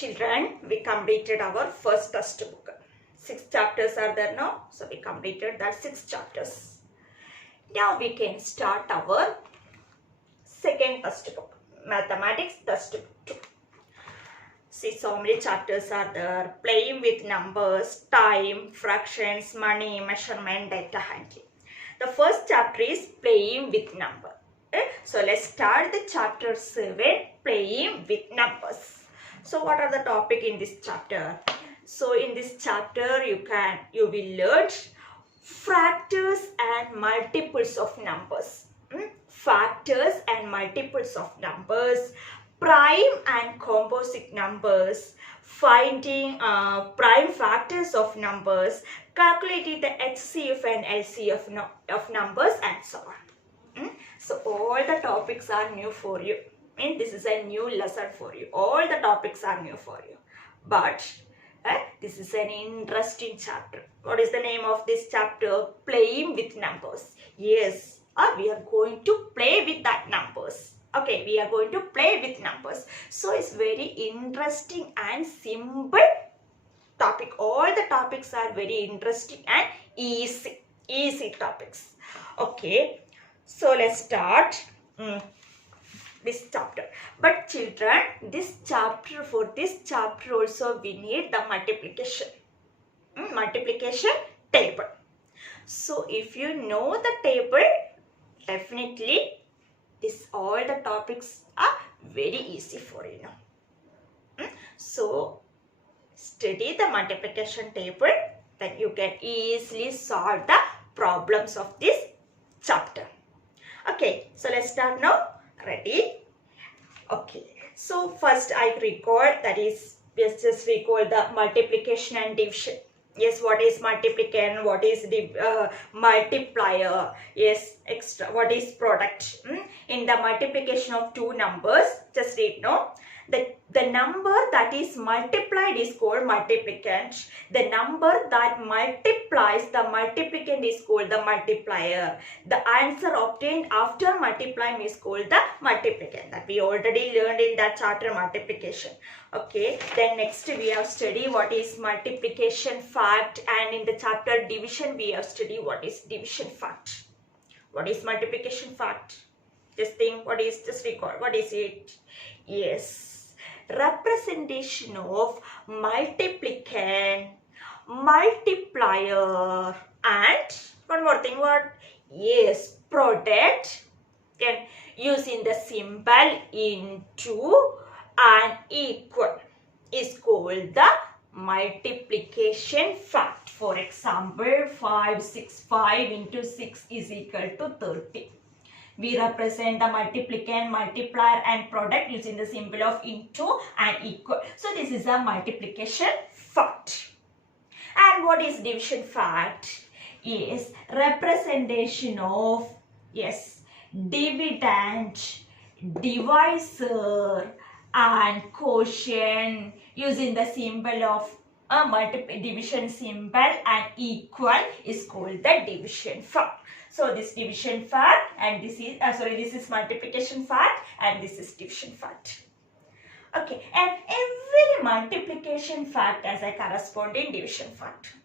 Children, we completed our first textbook. 6 chapters are there now. So we completed that 6 chapters. Now we can start our second textbook. Mathematics textbook 2. See, so many chapters are there. Playing with numbers, time, fractions, money, measurement, data handling. The first chapter is playing with numbers. So let's start the chapter 7, playing with numbers. So what are the topic in this chapter? So in this chapter you will learn factors and multiples of numbers. Factors and multiples of numbers, prime and composite numbers, finding prime factors of numbers, calculating the HCF and LCF of numbers, and so on. So all the topics are new for you. This is a new lesson for you. All the topics are new for you. But this is an interesting chapter. What is the name of this chapter? Playing with numbers. Yes, we are going to play with that numbers. Okay, we are going to play with numbers. So it's very interesting and simple topic. All the topics are very interesting and easy topics. Okay, so let's start this chapter. But children, for this chapter also we need the multiplication table. So if you know the table, definitely all the topics are very easy for you now. So study the multiplication table, then you can easily solve the problems of this chapter. Okay, so let's start now. Ready? Okay, so first I recall, that is, let's just recall the multiplication and division. Yes, what is multiplication, what is multiplier, yes, extra, what is product. In the multiplication of two numbers, just read now. The number that is multiplied is called multiplicand. The number that multiplies the multiplicand is called the multiplier. The answer obtained after multiplying is called the multiplicand. That we already learned in that chapter, multiplication. Okay, then next we have studied what is multiplication fact, and in the chapter division we have studied what is division fact. What is multiplication fact? Just think, just recall, what is it? Yes, representation of multiplicand, multiplier, and one more thing, what? Yes, product. Then using the symbol into and equal is called the multiplication fact. For example, 5 into 6 is equal to 30. We represent the multiplicand, multiplier, and product using the symbol of into and equal. So this is a multiplication fact. And what is division fact? Is representation of, yes, dividend, divisor, and quotient using the symbol of division symbol and equal is called the division fact. So this division fact, and this is multiplication fact, and this is division fact. Okay, and every multiplication fact has a corresponding division fact.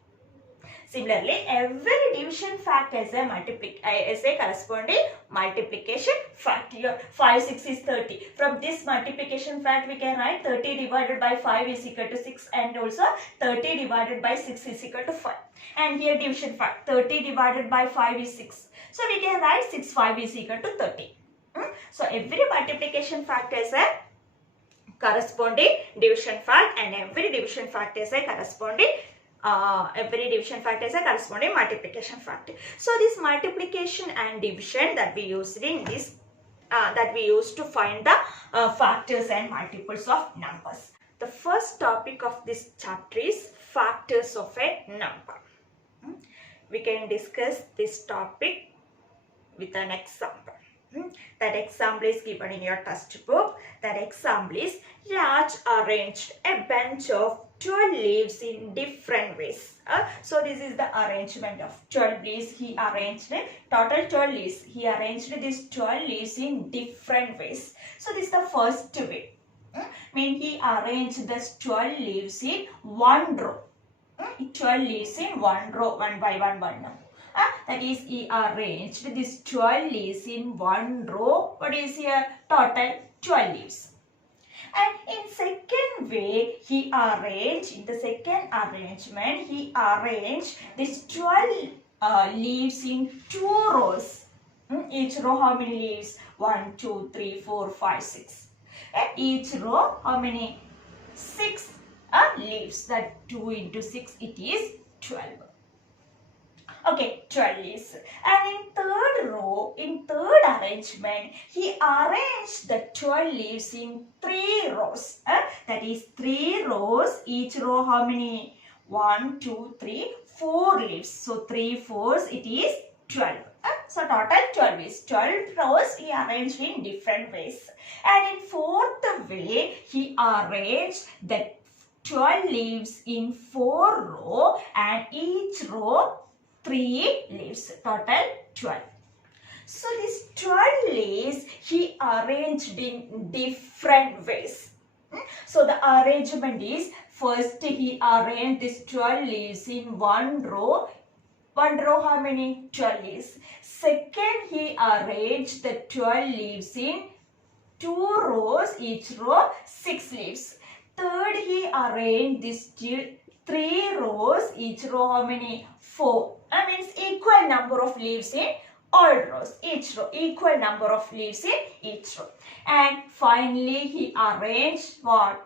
Similarly, every division fact has a corresponding multiplication fact. Here 5, 6 is 30. From this multiplication fact we can write 30 divided by 5 is equal to 6, and also 30 divided by 6 is equal to 5. And here division fact, 30 divided by 5 is 6. So we can write 6, 5 is equal to 30. So every multiplication fact has a corresponding division fact, and every division fact has a corresponding multiplication fact. So this multiplication and division that we used in this, that we used to find the factors and multiples of numbers. The first topic of this chapter is factors of a number. We can discuss this topic with an example. That example is given in your textbook. That example is Raj arranged a bunch of 12 leaves in different ways. So this is the arrangement of 12 leaves. He arranged total 12 leaves. He arranged these 12 leaves in different ways. So this is the first way. Mean he arranged the 12 leaves in one row. 12 leaves in one row, one by one, that is, he arranged these 12 leaves in one row. What is here? Total 12 leaves. And in second way, he arranged, in the second arrangement, he arranged these 12 leaves in two rows. Each row, how many leaves? 1, 2, 3, 4, 5, 6. And each row, how many? 6 leaves. That 2 into 6, it is 12. Okay, 12 leaves. And in third row, in third arrangement, he arranged the 12 leaves in 3 rows. That is 3 rows. Each row, how many? 1, 2, 3, 4 leaves. So 3 fours, it is 12. So total 12 leaves. 12 rows he arranged in different ways. And in fourth way, he arranged the 12 leaves in 4 rows, and each row 3 leaves, total 12. So these 12 leaves he arranged in different ways. So the arrangement is, first he arranged these 12 leaves in one row. One row, how many? 12 leaves. Second, he arranged the 12 leaves in 2 rows, each row 6 leaves. Third, he arranged these 3 rows, each row how many? 4. That means equal number of leaves in all rows, each row, equal number of leaves in each row. And finally, he arranged what?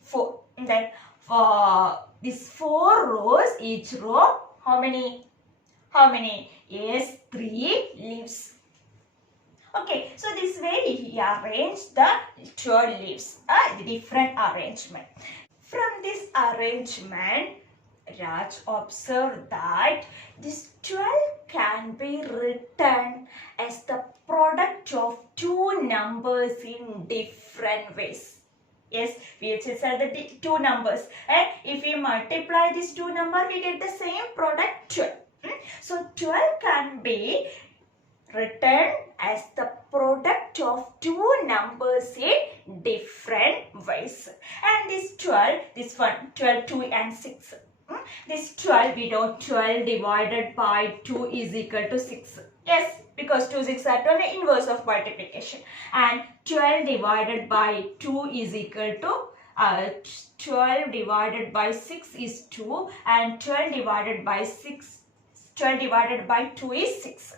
4. And then for these 4 rows, each row, how many? How many? Yes, 3 leaves. Okay, so this way he arranged the 12 leaves, the different arrangement. From this arrangement, Raj observed that this 12 can be written as the product of two numbers in different ways. Yes, we just said the two numbers. And if we multiply these two numbers, we get the same product 12. So 12 can be written as the product of two numbers in different ways. And this 12, this one, 12, 2 and 6. This 12, we know 12 divided by 2 is equal to 6. Yes, because 2, 6 are the inverse of multiplication. And 12 divided by 2 is equal to 12 divided by 6 is 2, and 12 divided by 2 is 6.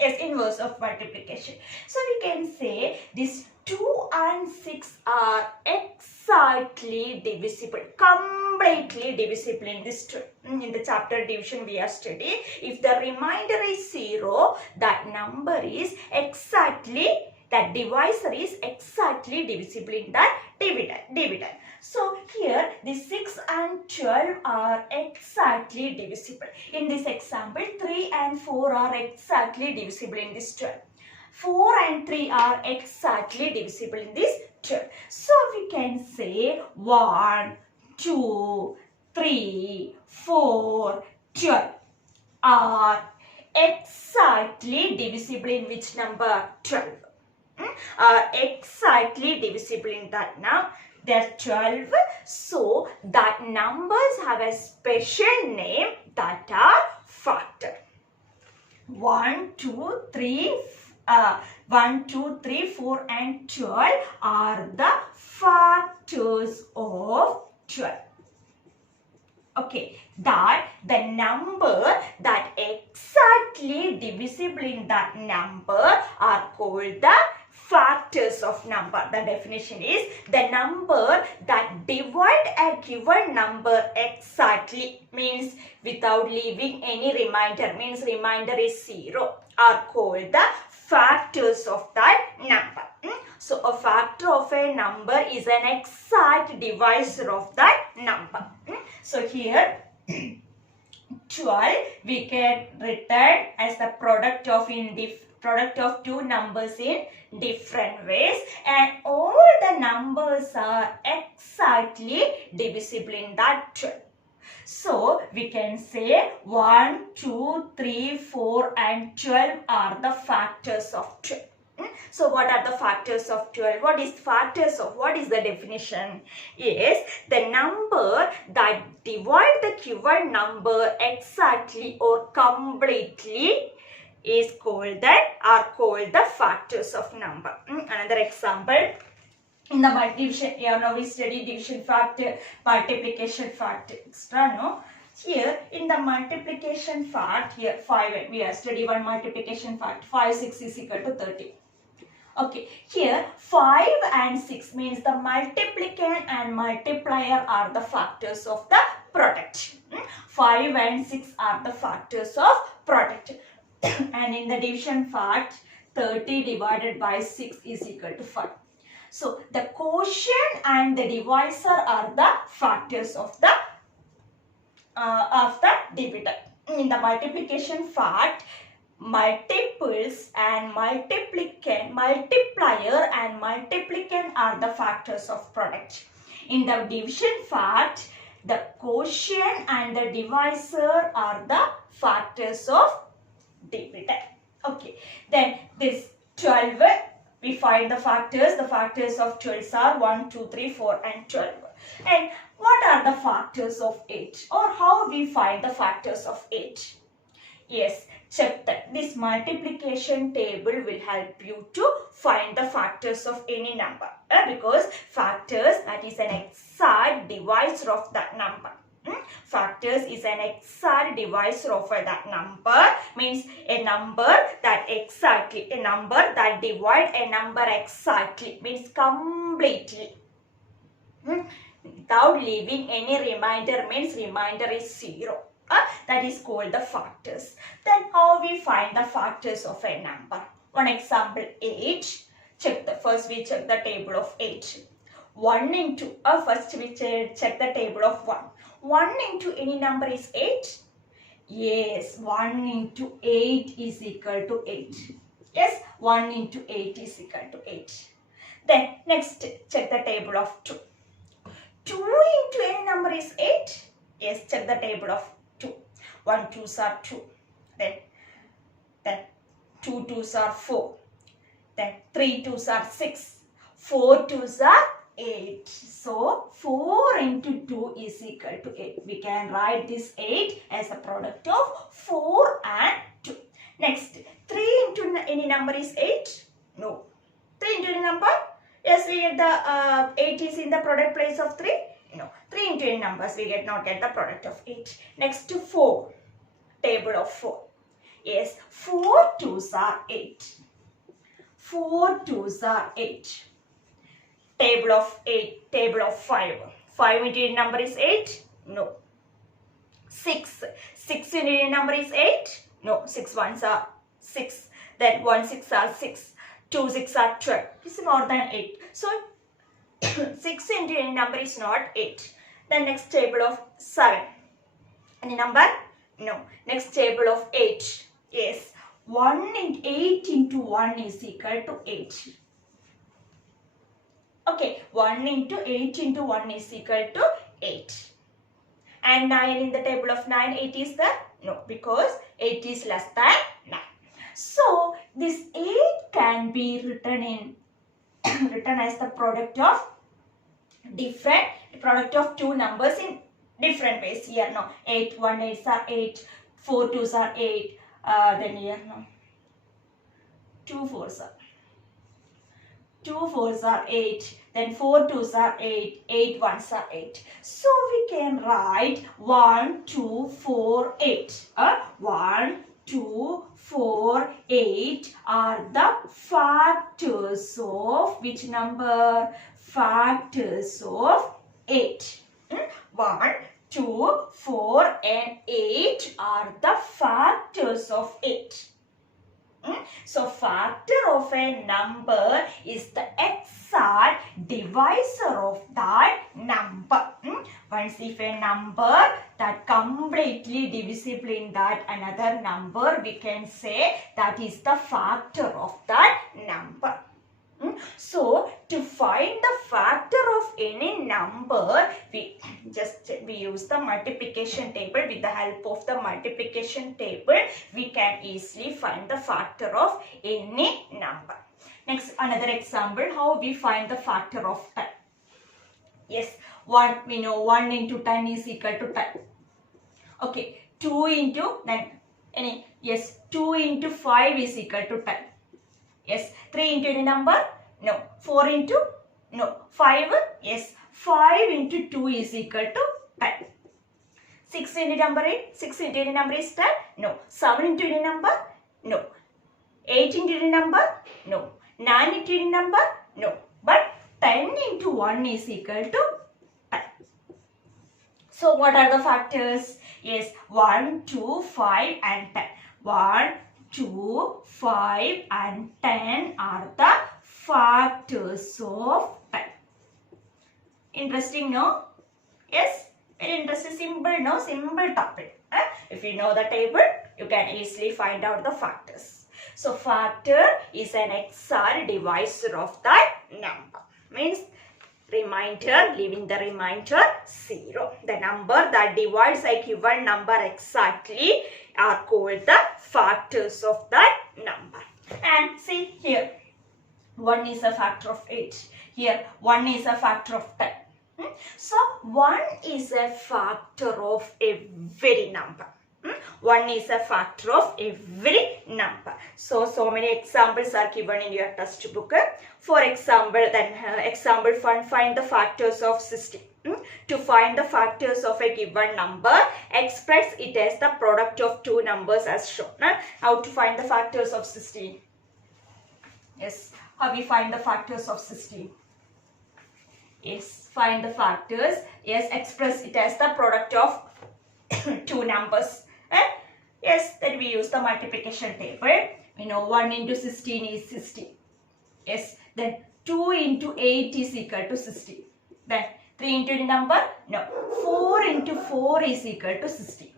Yes, inverse of multiplication. So we can say this 2 and 6 are exactly divisible, completely divisible in this in the chapter division we have studied. If the remainder is 0, that number is exactly, that divisor is exactly divisible in that dividend. So here the 6 and 12 are exactly divisible. In this example, 3 and 4 are exactly divisible in this 12. 4 and 3 are exactly divisible in this 12. So we can say 1, 2, 3, 4, 12 are exactly divisible in which number? 12. Are exactly divisible in that now. There are 12. So that numbers have a special name, that are factor. 1, 2, 3, 4 and 12 are the factors of 12. Okay, that the number that exactly divisible in that number are called the factors of number. The definition is the number that divide a given number exactly, means without leaving any remainder, means remainder is 0, are called the factors of that number. So a factor of a number is an exact divisor of that number. So here 12 we can written as the product of two numbers in different ways, and all the numbers are exactly divisible in that 12. So we can say 1, 2, 3, 4 and 12 are the factors of 12. So what are the factors of 12? What is the definition? Yes, the number that divide the given number exactly or completely is called the factors of number. Another example. In the division, now we study division factor, multiplication factor, extra, no? Here, in the multiplication fact, here 5, we have studied one multiplication fact, 5, 6 is equal to 30. Okay, here 5 and 6 means the multiplicand and multiplier are the factors of the product. 5 and 6 are the factors of product. And in the division fact, 30 divided by 6 is equal to 5. So, the quotient and the divisor are the factors of the dividend. In the multiplication fact, multiples and multiplier and multiplicand are the factors of product. In the division fact, the quotient and the divisor are the factors of dividend. Okay, then this 12, we find the factors. The factors of 12 are 1, 2, 3, 4 and 12. And what are the factors of 8? Or how we find the factors of 8? Yes, check that. This multiplication table will help you to find the factors of any number. Because factors, that is an exact divisor of that number. Factors is an exact divisor of that number, means a number that divide a number exactly, means completely, without leaving any remainder, means remainder is 0. That is called the factors. Then how we find the factors of a number? One example, 8. First we check the table of 8. 1 into, first we check the table of 1. 1 into any number is 8? Yes, 1 into 8 is equal to 8. Yes, 1 into 8 is equal to 8. Then next, check the table of 2. 2 into any number is 8? Yes, check the table of 2. 1 2s are 2. Then 2 2s are 4. Then 3 2s are 6. 4 2s are 8. So 4 into 2 is equal to 8. We can write this 8 as a product of 4 and 2. Next, 3 into any number is 8? No. 3 into any number? Yes, we get the 8 is in the product place of 3? No. 3 into any numbers, we not get the product of 8. Next to 4. Table of 4. Yes, 4 2s are 8. 4 2s are 8. Table of 8, table of 5. 5 into any number is 8? No. 6. 6 into any number is 8? No. 6 1s are 6. Then 1 6 are 6. 2 6 are 12. This is more than 8. So 6 into any number is not 8. Then next table of 7. Any number? No. Next table of 8. Yes. 8 into 1 is equal to 8. Okay, 1 into 8 into 1 is equal to 8. And 9 in the table of 9, 8 is there? No, because 8 is less than 9. So, this 8 can be written as the product of two numbers in different ways. Here, no, 8, 1 8s are 8, 4 2s are 8, then here, no, 2 4s are 2 4s are 8, then 4 2s are 8, 8 1s are 8. So we can write 1, 2, 4, 8. 1, 2, 4, 8 are the factors of which number? Factors of 8. 1, 2, 4 and 8 are the factors of 8. So, factor of a number is the exact divisor of that number. Once if a number that completely divisible in that another number, we can say that is the factor of that number. So, to find the factor of any number, we use the multiplication table. With the help of the multiplication table, we can easily find the factor of any number. Next, another example, how we find the factor of 10. Yes, 1, we know 1 into 10 is equal to 10. Okay, 2 into, then, yes, 2 into 5 is equal to 10. Yes, 3 into any number? No. 4 into? No. 5? Yes, 5 into 2 is equal to 10. 6 into number 8? 6 into any number is 10? No. 7 into any number? No. 8 into any number? No. 9 into any number? No. But 10 into 1 is equal to 10. So what are the factors? Yes, 1, 2, 5 and 10. 1, 2, 5 and 10 are the factors of 10. Interesting, no? Yes? Very interesting, simple, no? Simple topic. If you know the table, you can easily find out the factors. So, factor is an XOR divisor of that number. Means remainder, leaving the remainder 0. The number that divides a given number exactly are called the factors of that number. And see here, 1 is a factor of 8. Here, 1 is a factor of 10. So, 1 is a factor of every number. 1 is a factor of every number. So many examples are given in your textbook. For example, example 1, find the factors of 16. To find the factors of a given number, express it as the product of two numbers as shown. How to find the factors of 16? Yes, how we find the factors of 16? Yes, find the factors. Yes, express it as the product of two numbers. Yes, then we use the multiplication table. We know 1 into 16 is 60. Yes, then 2 into 8 is equal to 60. Then 3 into the number? No. 4 into 4 is equal to 60.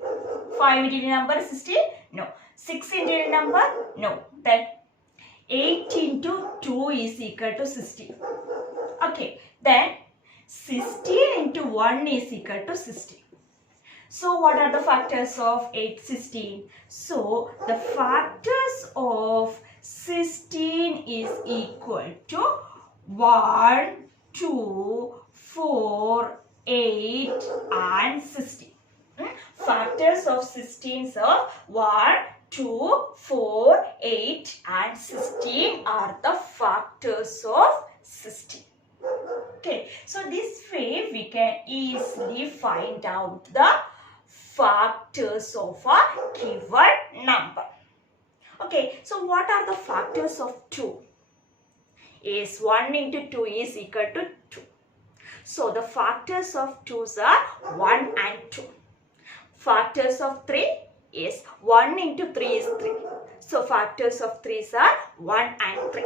5 into the number 60? No. 6 into the number? No. Then 8 into 2 is equal to 60. Okay, then 16 into 1 is equal to 60. So, what are the factors of 8, 16? So, the factors of 16 is equal to 1, 2, 4, 8 and 16. Factors of 16 are 1, 2, 4, 8 and 16 are the factors of 16. Okay, so this way we can easily find out the factors of a given number. Okay, so what are the factors of 2? Is 1 into 2 is equal to 2. So the factors of 2's are 1 and 2. Factors of 3 is 1 into 3 is 3. So factors of 3's are 1 and 3.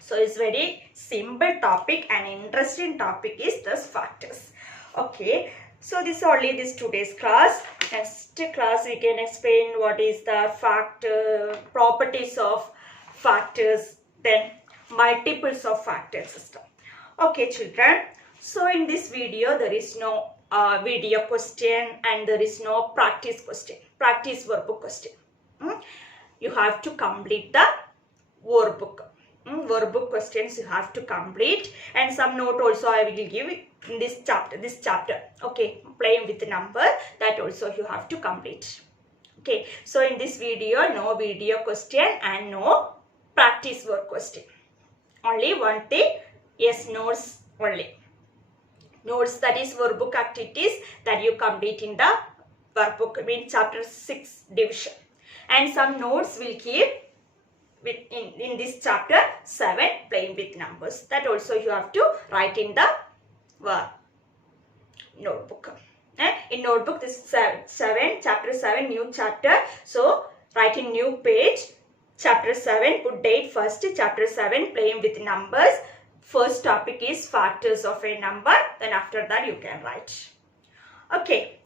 So it's very simple topic and interesting topic is this factors. Okay. So this only this today's class. Next class we can explain what is the factor properties of factors, then multiples of factor system. Okay children, so in this video there is no video question and there is no practice question, practice workbook question. You have to complete the workbook. Workbook questions you have to complete, and some note also I will give in this chapter. Okay, playing with the number, that also you have to complete. Okay, so in this video no video question and no practice work question. Only one thing, yes, notes only. Notes, that is workbook activities that you complete in the workbook, chapter 6 division, and some notes will give in this chapter 7 playing with numbers, that also you have to write in the notebook. In notebook this chapter 7 new chapter, so write in new page chapter 7, put date first, chapter 7 playing with numbers. First topic is factors of a number, then after that you can write. Okay.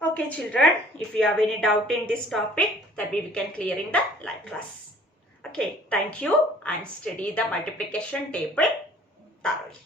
Okay children, if you have any doubt in this topic, that we can clear in the live class. Okay, thank you, and study the multiplication table thoroughly.